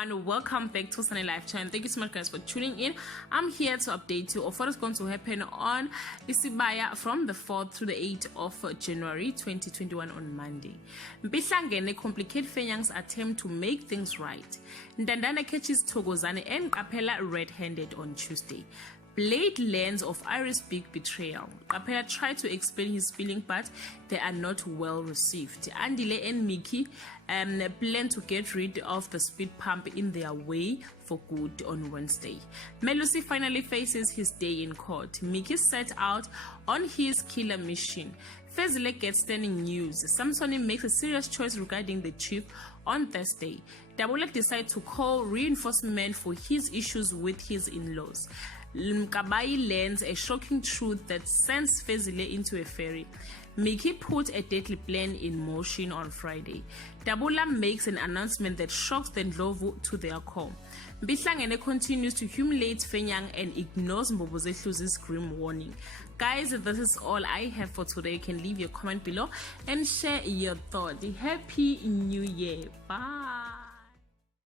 everyone, welcome back to Sunny Life Channel. Thank you so much guys for tuning in. I'm here to update you of what is going to happen on Isibaya from the 4th to the 8th of January 2021 on Monday. Mpihlangene complicate Fenyang's attempt to make things right. Ndandane catches Togozane and Kapela red-handed on Tuesday. Blade learns of Iris' big betrayal. Kapela tried to explain his feeling, but they are not well received. Andile and Mickey plan to get rid of the speed pump in their way for good on Wednesday. Melusi finally faces his day in court. Mickey set out on his killer mission. Fezile gets stunning news. Samsoni makes a serious choice regarding the chief on Thursday. Dabula decides to call reinforcement for his issues with his in-laws. Mkabayi learns a shocking truth that sends Fezile into a ferry. Mickey put a deadly plan in motion on Friday. Dabula makes an announcement that shocks the Ndlovu to their core. Mpihlangene continues to humiliate Fenyang and ignores Mbobozehluzi's grim warning. Guys, this is all I have for today. You can leave your comment below and share your thoughts. Happy New Year. Bye.